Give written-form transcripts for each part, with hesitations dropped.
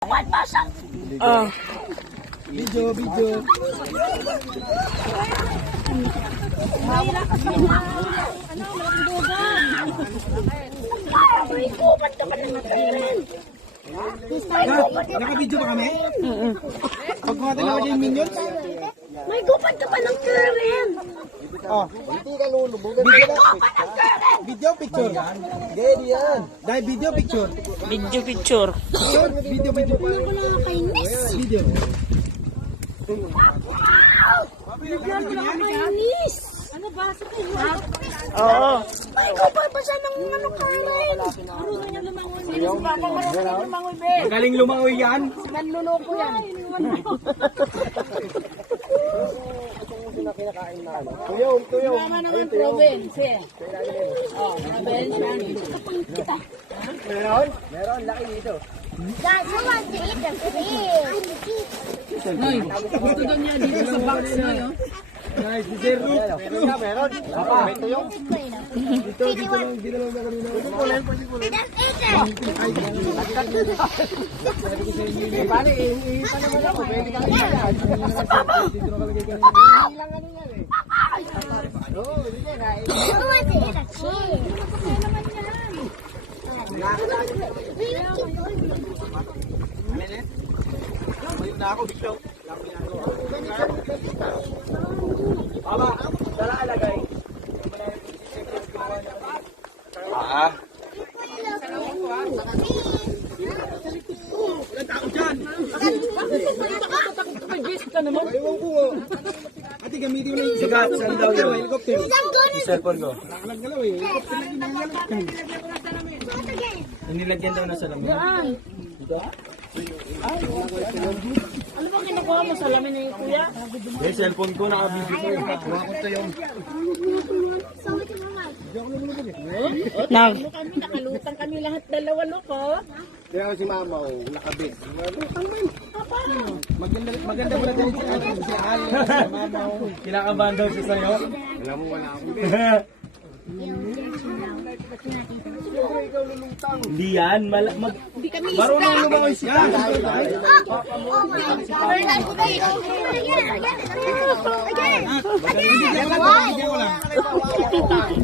Video. Naka-video ba kami? Pag kumata na yung minions? May gupad ka pa ng current. Oh. Video picture. Dahil video picture. Video picture. Video. Video. Bigyan mo na nakakainis. Ano ba? Oo. May gupad pa siya ng current. Marunong niya lumangoy. Sino si Papa? Marunong niya lumangoy, be. Magaling lumangoy yan. Nanluloko yan. Tuyo. Mama naman province eh. Oh, province yan. Meron, laki dito. Guys, who wants to eat the fish? Gusto daw niya dito sa box na yun. Nice, zero. Meron. Papa, ito yung. Dito lang kanina. Pare, iisa naman ako. Pwede ka lang yan. Dito na kalagay ka nila. Ilang ano yan eh. Oo, hindi na. Who wants to eat a fish? Ayun na ako, Bishop. Papa, dala alagay. Ah. Walang tao dyan. Ewan ko. Ate, gamitin mo na yung sigat. Saan daw yun? Helicopter. Yung cellphone ko. Nakakalaggalaw eh. Helicopter na ginagalang. Nilagyan daw na sa lamin. Ano ba kinukuha mo sa lamin ni Kuya? Yung cellphone ko, nakabidyo ko eh. Kuha ko ito yung... Kami nakalutang kami lahat dalawa loko. Kaya ako si Mama, nakabit. Maganda mo na din si Ali, si Mama. Kinakabahan daw siya sa'yo. Alam mo, wala akong ikaw lulutang. Hindi yan. Marunong lumangoy si Tata.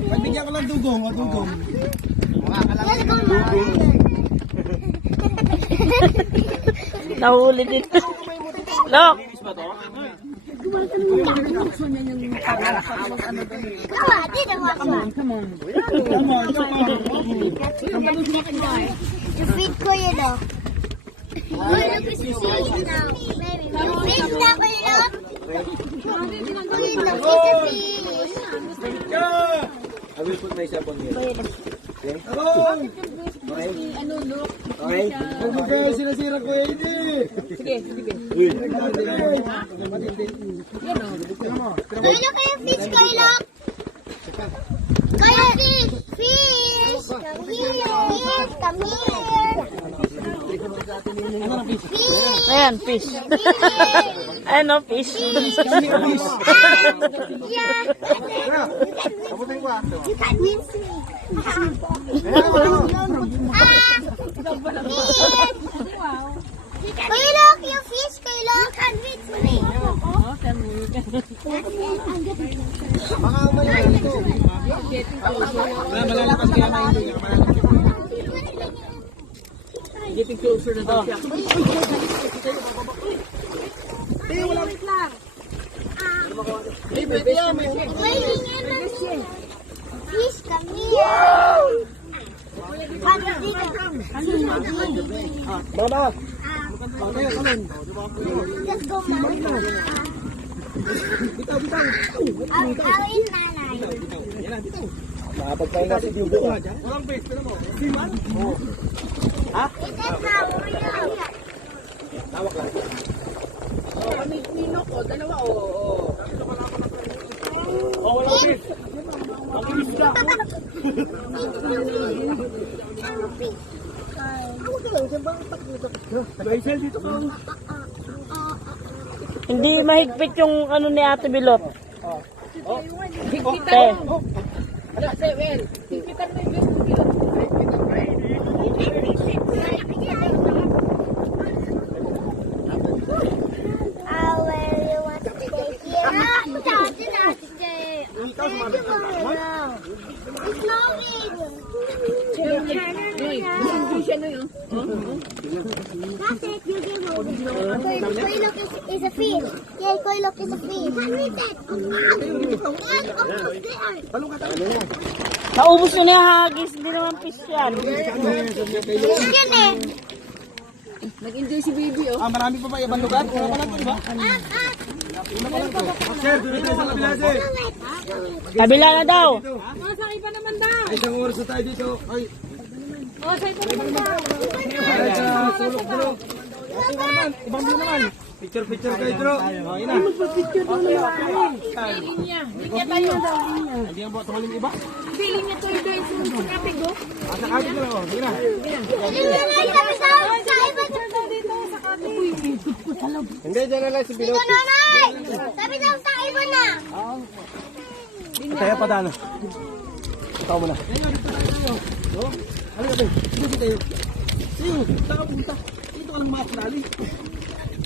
Pagbigyan ko lang dugong. Dugong. Nahuli dito. Look! You feed ko yun o. You feed na ko yun o. I will put my cellphone here. Okay? Okay? Ano ba sinasira ko eh? Sige. Kailan kayo fish, kailan? Kaya fish! Come here! Fish! Ayan, fish. Ayan o, fish. Yeah! You can rinse me. Fish! Look, you fish, Kayla. You can rinse me. Baka umaya ito. Malalakas kaya na ito niya. Getting closer na daw siya. Wait lang. Pwede yan, may Fish, come here. Ano dito? Baba! Okay, come on. Let's go, Mama. Bitaw. I'll in nanay. Nakapagpahinga si Dugo. Walang base, pero mo. Siman? Oo. Ha? It's a cow. Tawak lang. Nino ko, dalawa o. Oh, walang base. Ang ilis ka. Baisel dito ka. Hindi mahigpit yung ano ni Ate Bilot. Higpitan. Wala, Sewel. Higpitan mo yung Bilot. Koilok is a fish. Yeah, koilok is a fish. Naubos nyo na yung hagis. Hindi naman fish yan. Yan eh. Nag-enjoy si baby, oh. Ah, marami pa ba ibang lugar? Una pa lang to, di ba? Sir, dito tayo sa kabila, sir. Kabila na daw. Isang oras na tayo dito. Ay, ibang view naman. Picture kayo, Dro. Oh, yun na. Hindi ang buhat tumaling iba. Feeling niya to yung sa kapig, oh. Sa kapit na lang, oh. Sige na. Hindi, dyan na lang si Binot. Sabi daw sa iba na. Kaya pa dano. Ikaw muna. Ano ka ba? Dito tayo. Sige, saan ka punta? Dito ka lang mga tali.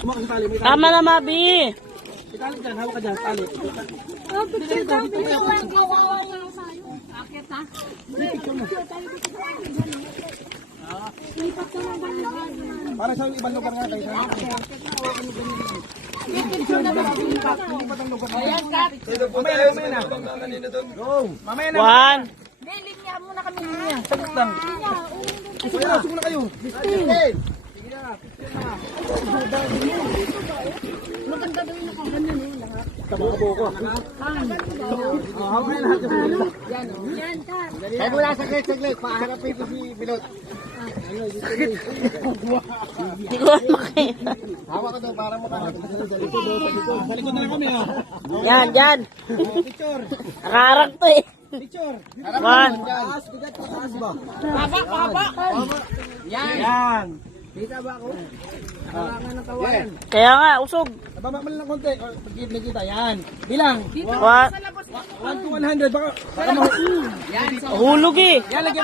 Kumakas tali. May tali. Tama na, Mabi. May tali dyan. Hawak ka dyan. Tali. Para sa ibang lugar nga tayo. Mamaya na. Mamaya na. One. Sagot lang. Suko na kayo. Tama ka buko. Hawak na lahat. Kaya mula saglit. Paharapin ko si Binot. Hindi ko makita. Hawak ka daw para makaharapin. Sa likod na lang kami ha. Yan, dyan. Picture. Nakaharap to eh. Picture. One. Taas, bigat, taas ba? Baba. Yan. Kita ba ako? Yan. Kaya nga, usog. Nababa mo lang ng konti. Pag nakita, yan. Bilang. What? 1 to 100. Baka Hulog eh. yan, lagyan